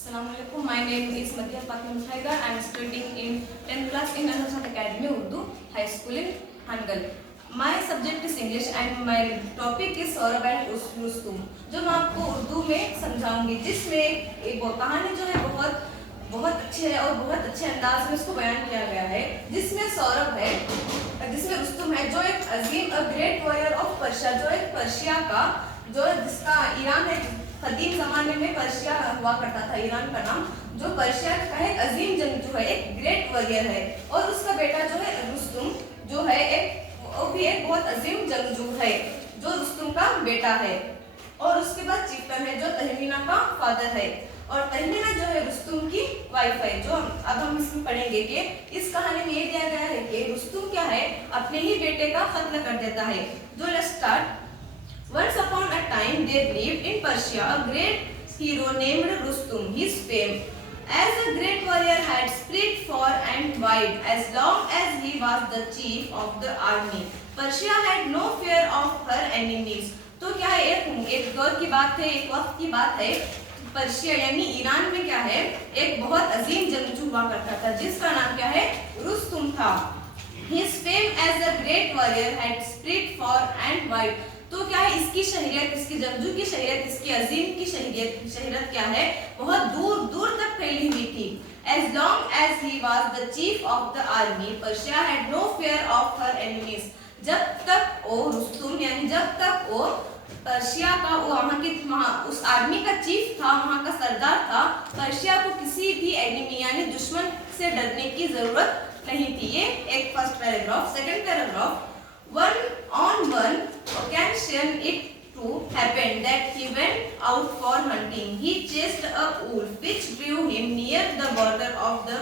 Assalamualaikum. My name is Madhya Fatima Tiger. I am studying in 10th class in Al-Hassan Academy Urdu High School in Hangal. My subject is English and my topic is Saurabh and Rustam, जो मैं आपको उर्दू में समझाऊंगी, जिसमें एक कहानी जो है बहुत अच्छी है और बहुत अच्छे अंदाज में इसको बयान किया गया है। जिसमें सौरभ है, जिसमें रुस्तुम है, जो एक अजीम ग्रेट वॉरियर ऑफ पर्शिया, जो एक पर्शिया का, जो जिसका ईरान है, कदीम जमाने में पर्शिया हुआ करता था, ईरान का नाम, जो पर्शिया का एक अजीम जंगजू है, एक ग्रेट वॉरियर है, और उसका बेटा जो है रुस्तुम, जो है वो भी एक बहुत अजीम जंगजू है, जो रुस्तुम का बेटा है। और उसके बाद चीफ्टन है, जो तहमीना का फादर है, और तहमीना जो है रुस्तुम की वाइफ है। जो अब हम इसमें पढ़ेंगे कि इस कहानी में ये दिया गया है कि रुस्तुम क्या है, अपने ही बेटे का कत्ल कर देता है। जो let's start. Once upon a time there lived in Persia a great hero named Rustum. His fame as a great warrior had spread far and wide as long as he was the chief of the army. Persia had no fear of her enemies. तो क्या है, एक दौर की बात है, एक वक्त की बात है। पर्शिया यानी ईरान में क्या है, एक बहुत अजीम जंगजू हुआ करता था, जिसका नाम क्या है, रुस्तुम था। His fame as a great warrior had spread far and wide. तो क्या है, इसकी शहरियत, इसकी जंगजू की शहरियत, इसकी अजीम की शहरियत क्या है, बहुत दूर दूर तक फैली हुई थी। As long as he was the chief of the army, Persia had no fear of her enemies. जब तक वो रुस्तुम यानी जब तक वो पर्शिया का उस आर्मी का चीफ था, वहाँ का सरदार था, पर्शिया को किसी भी एनिमी यानी दुश्मन से डरने की जरूरत नहीं थी। ये एक first paragraph. Second paragraph. On one occasion it too happened that he went out for hunting. He chased a wolf which drew him near the border of the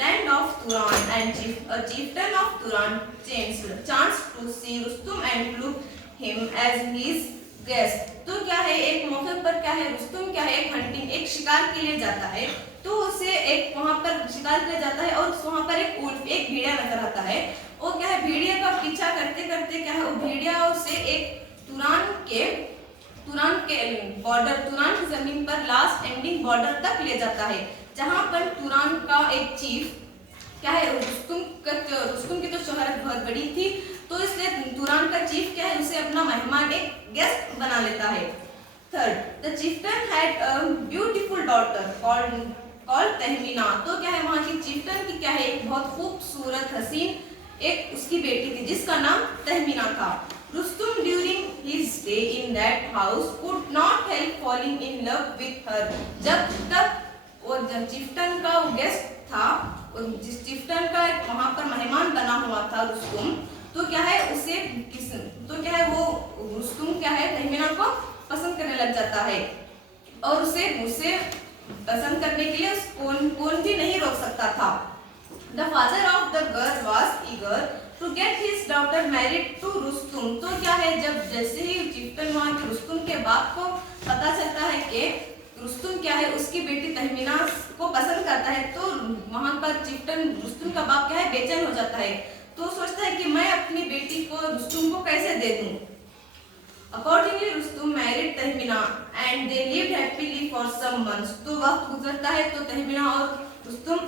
land of Turan, and a chieftain of Turan chanced to see Rustum and took him as his guest. तो क्या है, एक मौके पर क्या है, रुस्तुम क्या है, एक हंटिंग, एक शिकार के लिए जाता है। तो उसे एक वहां पर शिकार के लिए जाता है, और वहां पर एक उल्फ, एक भेड़िया नजर आता है। वो क्या है, भेड़िया का पीछा करते करते क्या है, वो भेड़िया उसे एक तुरान के बॉर्डर, तुरान की जमीन पर लास्ट एंडिंग बॉर्डर तक ले जाता है, जहां पर तुरान का एक चीफ क्या है, रुस्तुम की तो शोहरत बहुत बड़ी थी, तो इसलिए तुरान का चीफ क्या है, उसे अपना मेहमान, एक गेस्ट बना लेता है। Third, the chieftain had a beautiful daughter called Tahmina. तो क्या है, वहाँ की चिफ्टन की क्या है, एक बहुत खूबसूरत हसीन एक उसकी बेटी थी, जिसका नाम तहमीना था। Rustam during his stay in that house could not help falling in love with her. जब तक वो चिफ्टन का वो गेस्ट था, जिस चिफ्टन का वहां पर मेहमान बना हुआ था रुस्तुम, तो क्या है, तो क्या है, वो रुस्तुम क्या है, तहमीना को पसंद करने लग जाता है, और उसे पसंद करने के लिए कौन भी नहीं रोक सकता था। The father of the girl was eager to get his daughter married to Rustum. तो क्या है, जब जैसे ही चिफ्टन वहाँ के रुस्तुम के बाप को पता चलता है कि रुस्तुम क्या है, उसकी बेटी तहमीना को पसंद करता है, तो वहाँ पर चिफ्टन रुस्तुम का बाप क्या है, बेचैन हो जाता है। तो सोचता है कि मैं अपनी बेटी को रुस्तुम को कैसे दे दूं। Accordingly, Rustam married Tahmina and they lived happily for some months. तो वक्त गुजरता है, तो तहमीना और रुस्तुम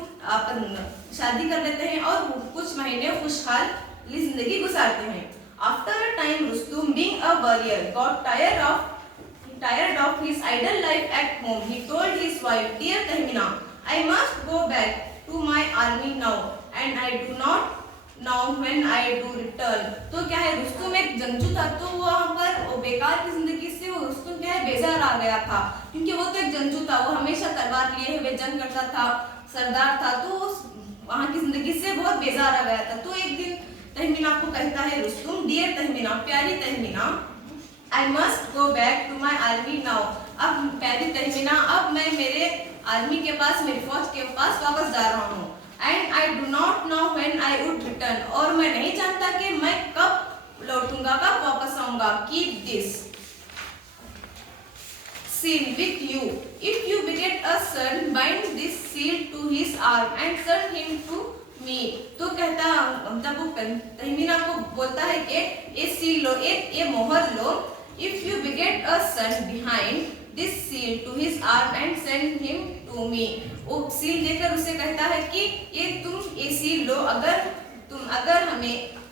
शादी कर लेते हैं, और कुछ महीने खुशहाल जिंदगी गुजारते हैं। After a time, Rustam being a warrior got tired of his idle life at home. He told his wife, "Dear Tahmina, I must go back to my army now, and I do not know when I do return." तो क्या है, रुस्तुम एक जंगजू था, तो वहाँ पर वो बेकार की जिंदगी से वो रुस्तुम क्या है, बेजार आ गया था, क्योंकि वो तो एक जंगजू था, वो हमेशा तलवार लिए हुए जंग करता था, सरदार था, तो वहाँ की जिंदगी से बहुत बेजार आ गया था। तो एक दिन तहमीना को कहता है रुस्तुम, "डियर तहमीना, प्यारी Tahmina, I must go back to my army now." अब प्यारी तहमीना, अब मैं मेरे आर्मी के पास, मेरी फौज के पास वापस जा रहा हूँ। And I do not know when I would return. और मैं नहीं जानता कि मैं कब लौटूंगा, कब वापस आऊंगा। Keep this seal with you. If you beget a son, bind this seal to his arm and send him to me. तो कहता, तब वो तहमीना को बोलता है कि ये सील लो, ये मोहर लो। If you beget a son, behind this seal to his arm and send him to to me. वो सील देकर उसे कहता है कि ये तुम ये सील लो,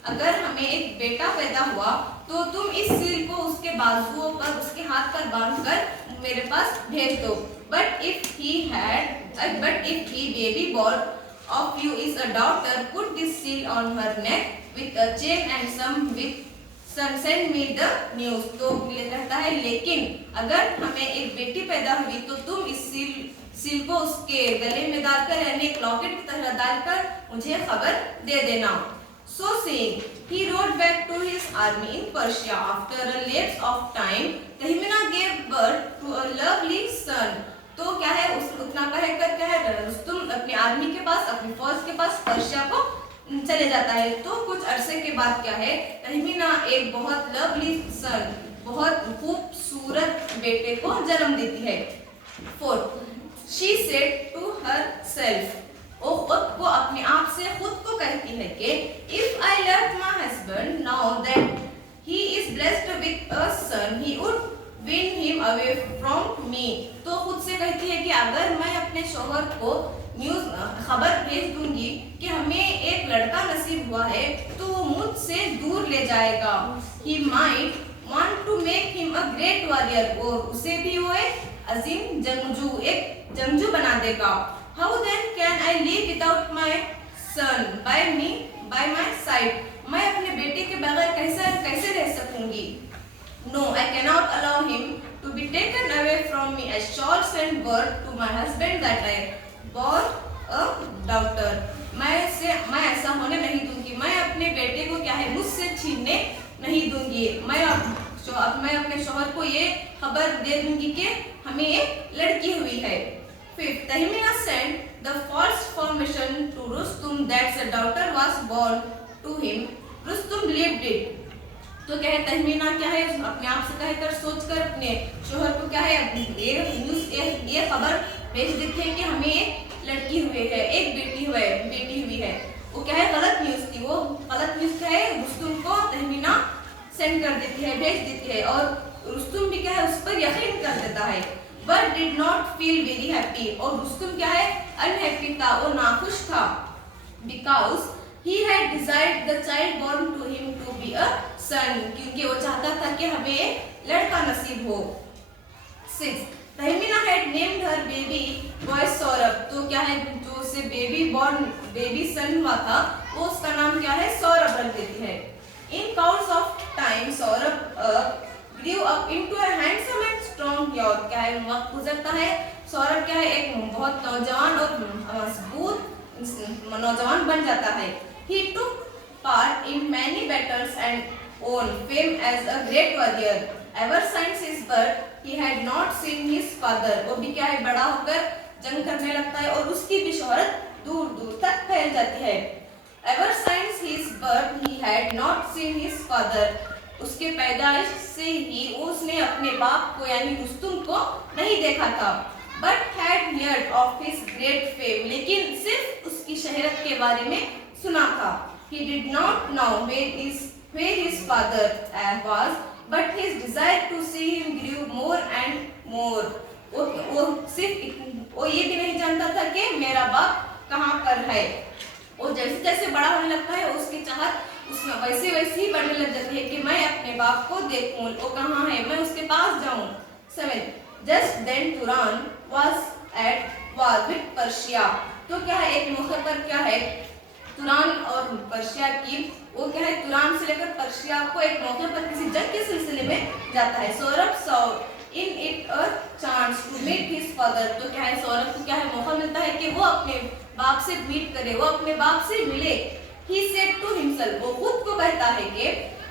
अगर हमें एक बेटा पैदा हुआ तो तुम इस सील को उसके बाजुओं पर, उसके हाथ पर बांधकर मेरे पास भेज दो. But if he baby born of you is a daughter, put this seal on her neck with a chain and send me the news. तो ये कहता है लेकिन अगर हमें एक बेटी पैदा हुई तो तुम इस सील को उसके गले में डालकर, यानी एक लॉकेट की तरह डालकर मुझे खबर दे देना. So saying, he rode back to his army in Persia. After a lapse of time, Tahmina gave birth to a lovely son. तो क्या है, उतना कहकर क्या है, रुस्तुम अपनी आर्मी के पास, अपनी फौज के पास पर्शिया को चले जाता है. तो कुछ अरसे के बाद क्या है, तहमीना एक बहुत लवली सन, बहुत खूबसूरत बेटे को जन्म देती है. 4. She said to herself, वो खुद को, अपने आप से खुद को कहती है कि if I left my husband now that he is blessed with a son, he would win him away from me. तो खुद से कहती है कि अगर मैं अपने शौहर को खबर भेज दूंगी कि हमें एक लड़का नसीब हुआ है तो वो मुझसे दूर ले जाएगा. He might want to make him a great warrior, और उसे भी वो एक अजीम जंगजू, एक जंगजू बना देगा. How then can I live without my son by my side? मैं अपने बेटे के बगैर कैसे रह सकूंगी? No, I cannot allow him to be taken away from me. I shall send word to my husband that I bore a daughter. मैं ऐसा होने नहीं दूंगी. मैं अपने बेटे को क्या है, मुझसे छीनने नहीं दूंगी. मैं अपने शौहर को ये खबर दे दूंगी कि हमें एक लड़की हुई है. 5. Tahmina sent the false information to Rustum that a daughter was born to him. Rustum believed it. तो क्या है, तहमीना क्या है, अपने आप से कहकर, सोचकर अपने शोहर को क्या है, ये खबर भेज देते हैं कि हमें एक लड़की हुई है, एक बेटी हुई है. वो क्या है, गलत न्यूज़ थी. वो गलत न्यूज़ क्या है, रुस्तुम को तहमीना सेंड कर देती है, भेज देती है, और रुस्तुम भी क्या है, उस पर यकीन कर देता है. But did not feel very happy. और रुस्तुम क्या है, अनहैप्पी था, वो नाखुश था. Because he had desired the child born to him to be a son. क्योंकि वो चाहता था कि हमें एक लड़का नसीब हो. 6. Tahmina had named her baby boy Saurabh. तो क्या है, जो उसे बेबी सन हुआ था, वो उसका नाम क्या है, सौरभ रख देती है. In course of time, Saurabh grew up into a handsome and strong youth. क्या है, वक्त गुजरता है, सौरभ क्या है, एक बहुत नौजवान और मजबूत नौजवान बन जाता है. He took part in many battles and won fame as a great warrior. Ever since his birth, he had not seen his father. वो भी क्या है, बड़ा होकर जंग करने लगता है और उसकी भी शोहरत दूर दूर तक फैल जाती है. Ever since his birth, he had not seen his father. उसके पैदाइश से ही उसने अपने बाप को यानी रुस्तुम को नहीं देखा था. But had heard of his great fame. लेकिन सिर्फ उसकी शहरत के बारे में सुना था. He did not know where his father was, but his desire to see him grew more and more. वो ये भी नहीं जानता था कि मेरा बाप कहाँ पर है. और जैसे जैसे बड़ा होने लगता है, उसकी चाहत उसमें वैसे ही बढ़ने लग जाती है कि मैं अपने बाप को देखूं, वो कहाँ है, मैं उसके पास जाऊं. 7. Just then Turan was at war with Persia. तो क्या है, एक मौके पर क्या है, तुरान और पर्शिया की, वो क्या है, तुरान से लेकर पर्शिया को एक मौके पर किसी जंग के सिलसिले में जाता है. Saurabh saw in it a chance to meet his father. तो क्या है, सौरभ को क्या है, मौका मिलता है कि वो अपने बाप से मीट करे, वो अपने बाप से मिले. He said to himself, वो खुद को कहता है कि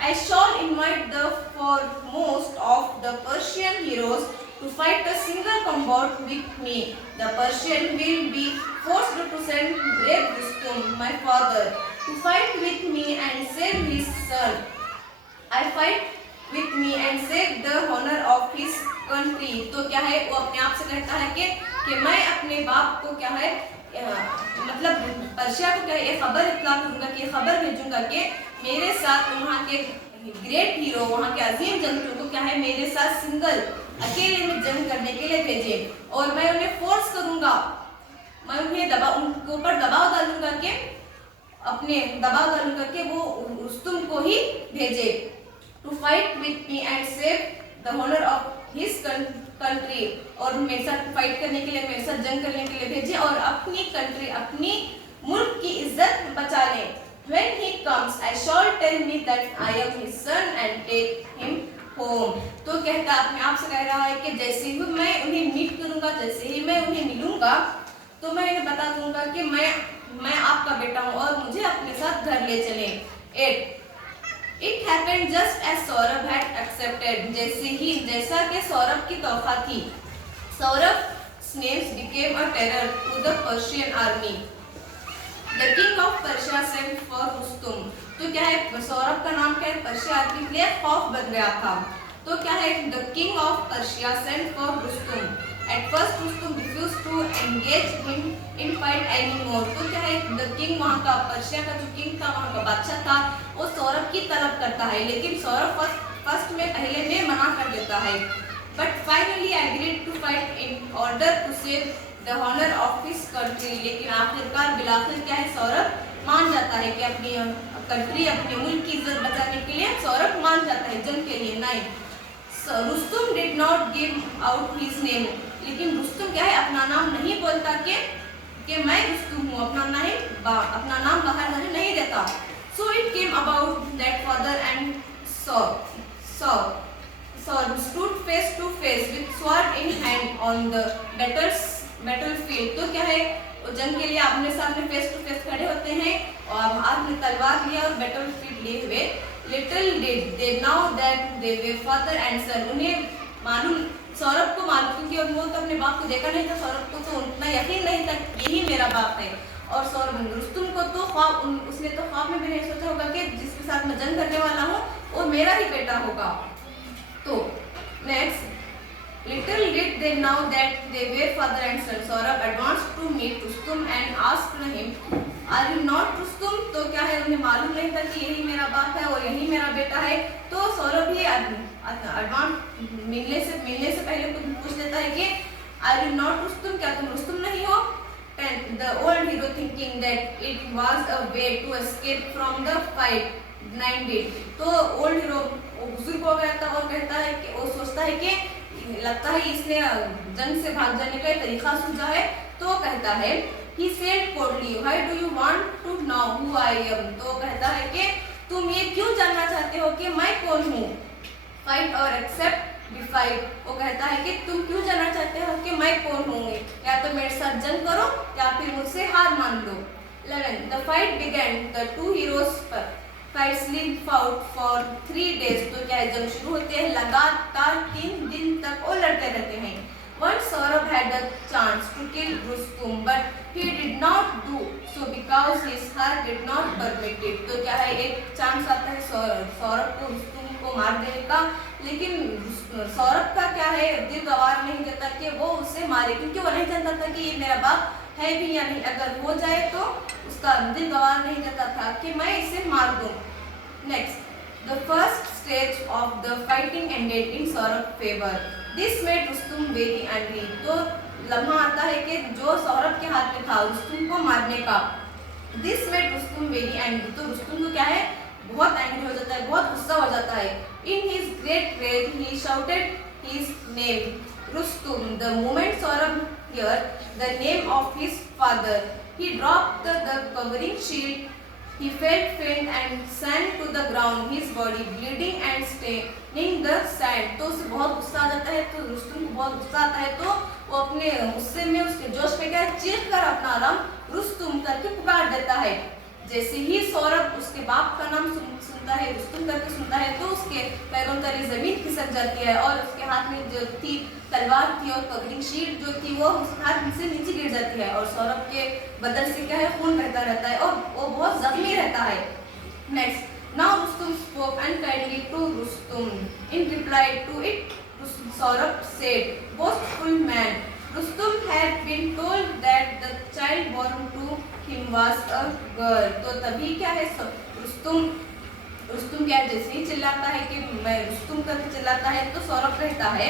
I shall invite the foremost of the Persian heroes to fight a single combat with me. The Persian will be forced to send brave Rustum, my father, to fight with me and save his son. I fight with me and save the honor of his country. तो क्या है, वो अपने आप से कहता है कि मैं अपने बाप को क्या है, मतलब पर्शिया को क्या है, ये खबर इत्तला करूंगा, कि खबर भेजूंगा कि मेरे साथ वहाँ के ग्रेट हीरो, वहाँ के अजीम जंगजू को क्या है, मेरे साथ सिंगल अकेले में जंग करने के लिए भेजे और मैं उन्हें फोर्स करूंगा, मैं उन्हें उनके ऊपर दबाव डालूंगा कि वो रुस्तुम को ही भेजे to fight with me and save the honour of his country, और मेरे साथ फाइट करने के लिए, मेरे साथ जंग करने के लिए भेजे और अपनी कंट्री, अपनी मुल्क की इज्जत बचा ले। When he comes, I shall tell me that I am his son and take him home. तो कहता अपने आप से कह रहा है कि जैसे ही मैं उन्हें मीट करूंगा, जैसे ही मैं उन्हें मिलूंगा, तो मैं इन्हें बता दूंगा कि मैं आपका बेटा हूँ और मुझे अपने साथ घर ले चले। 8. It happened just as Saurabh had accepted. जैसा कि सौरभ की तौफा थी, Saurabh's name became a terror to the Persian army. The king of Persia sent for Rustum. तो क्या है, सौरभ का नाम क्या है, पर्शिया आर्मी के लिए खौफ बन गया था। तो क्या है, the king of Persia sent for Rustum. At first Rustum refused to engage him in fight anymore. तो क्या है, the king, वहाँ का पर्शिया का जो किंग था, वहाँ का बादशाह था, वो सौरभ की तलब करता है, लेकिन सौरभ फर्स्ट में पहले में मना कर देता है। But finally agreed to fight in order to save the honor of his country. लेकिन आखिरकार बिलाखिर क्या है, सौरभ मान जाता है कि अपनी कंट्री, अपने मुल्क की इज्जत बचाने के लिए सौरभ मान जाता है जंग के लिए। 9. Rustam did not give out his name. लेकिन रुस्तुम क्या है, अपना नाम नहीं बोलता कि मैं रुस्तुम हूँ, अपना नाम बाहर नहीं देता। So it came about that father and Saul stood face to face with sword in hand on the battlefield. तो क्या है, जंग के लिए आमने सामने फेस टू फेस खड़े होते हैं और हाथ में तलवार लिया और बैटलफील्ड लिए हुए। Little did they know that they were father and son. उन्हें मालूम, सौरभ को मालूम, क्योंकि वो तो अपने बाप को देखा नहीं था, सौरभ को तो उतना यकीन नहीं था यही मेरा बाप है। और सौरभ, रुस्तुम को तो उसने तो ख्वाब में भी नहीं सोचा होगा कि जिसके साथ मैं जंग करने वाला हूँ वो मेरा ही बेटा होगा। तो next, little did they know that they were father and son. Saurabh advanced to meet Rustum and asked him, "Are you not Rustum?" तो क्या है, उन्हें मालूम नहीं था कि यही मेरा बाप है और यही मेरा बेटा है। तो सौरभ ही एडवांस मिलने से पहले पूछ लेता है कि Are you not Rustum? क्या तुम रुस्तुम नहीं हो? The old hero thinking that it was a way to escape from the fight. 9 did. तो ओल्ड हीरो बुजुर्ग हो गया था और कहता है कि वो सोचता है कि लगता है इसने जंग से भाग जाने का तरीका सूझा है। तो कहता है He said coldly, "Why do you want to know who I am?" तो कहता है कि तुम ये क्यों जानना चाहते हो कि मैं कौन हूँ? Fight or accept the fight. वो कहता है कि तुम क्यों जानना चाहते हो कि मैं कौन हूँ, या तो मेरे साथ जंग करो या फिर मुझसे हार मान लो। 11. The fight began. The two heroes fiercely fought for 3 days. तो क्या है, जंग शुरू होते हैं, लगातार 3 दिन तक वो लड़ते रहते हैं। Once Saurabh had a chance to kill Rustum, but he did not do so because his heart did not permit it. तो क्या है, एक चांस आता है सौरभ को रुस्तुम को मार देने का, लेकिन सौरभ का क्या है, दिल गवार नहीं देता कि वो उसे मारे, क्योंकि वो नहीं जानता था कि ये मेरा बाप है भी या नहीं। अगर हो जाए तो उसका दिल गवार नहीं देता था कि मैं इसे मार दूं। Next, the first stage of the fighting ended in Saurabh's favor. This made Rustum very angry. तो लम्हा आता है कि जो सौरभ के हाथ में था रुस्तुम को मारने का। This made Rustum very angry. तो रुस्तुम को क्या है, बहुत एंग्री हो जाता है, बहुत गुस्सा हो जाता है। In his great rage, he shouted his name, Rustum. The moment Saurabh heard the name of his father, he dropped the covering shield. He felt faint and sank to the ground, his body bleeding and staining the sand. तो उसे बहुत गुस्सा आ जाता है, तो रुस्तुम को बहुत गुस्सा आता है, तो वो अपने गुस्से में, उसके जोश में क्या चीख कर अपना नाम रुस्तुम करके पुकार देता है। जैसे ही सौरभ उसके बाप का नाम सुनता है, रुस्तुम करके सुनता है, तो उसके पैरों तले जमीन खिसक जाती है और उसके हाथ में जो थी तलवार थी और कवरिंग शीट जो थी वो उसके हाथ से नीचे गिर जाती है और सौरभ के बदन से क्या है, खून बहता रहता है और वो बहुत जख्मी रहता है। Next, now Rustam spoke unkindly to Rustam. In reply to it, Saurabh said, "Boastful man, Rustum had been told that the child born to him was a girl." तो तभी क्या है, रुस्तुम क्या जैसे ही चिल्लाता है कि मैं रुस्तुम करके चिल्लाता है, तो सौरभ कहता है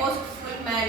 boastful man,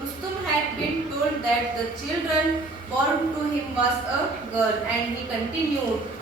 Rustum had been told that the children born to him was a girl, and he continued.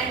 And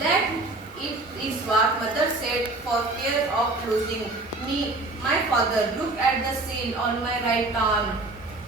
That it is what mother said for fear of losing me. My father looked at the seal on my right arm.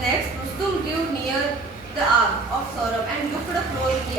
Next, Rustum drew near the arm of Saurabh and looked closely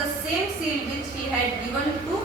the same seal which he had given to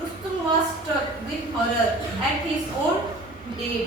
Rustum was struck with horror at his own deed.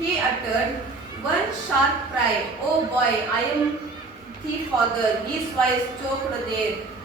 He uttered one sharp cry, "Oh boy, I am thy father." His voice choked there.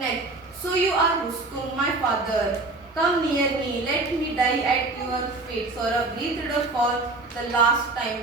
Next, "So you are Rustum, my father. Come near me, let me die at your feet." Saurabh breathed for the last time.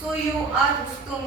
"So you are Rustum,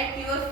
at your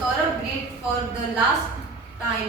Saurabh breathed for the last time.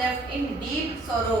left in deep sorrow.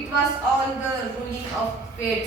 It was all the ruling of fate.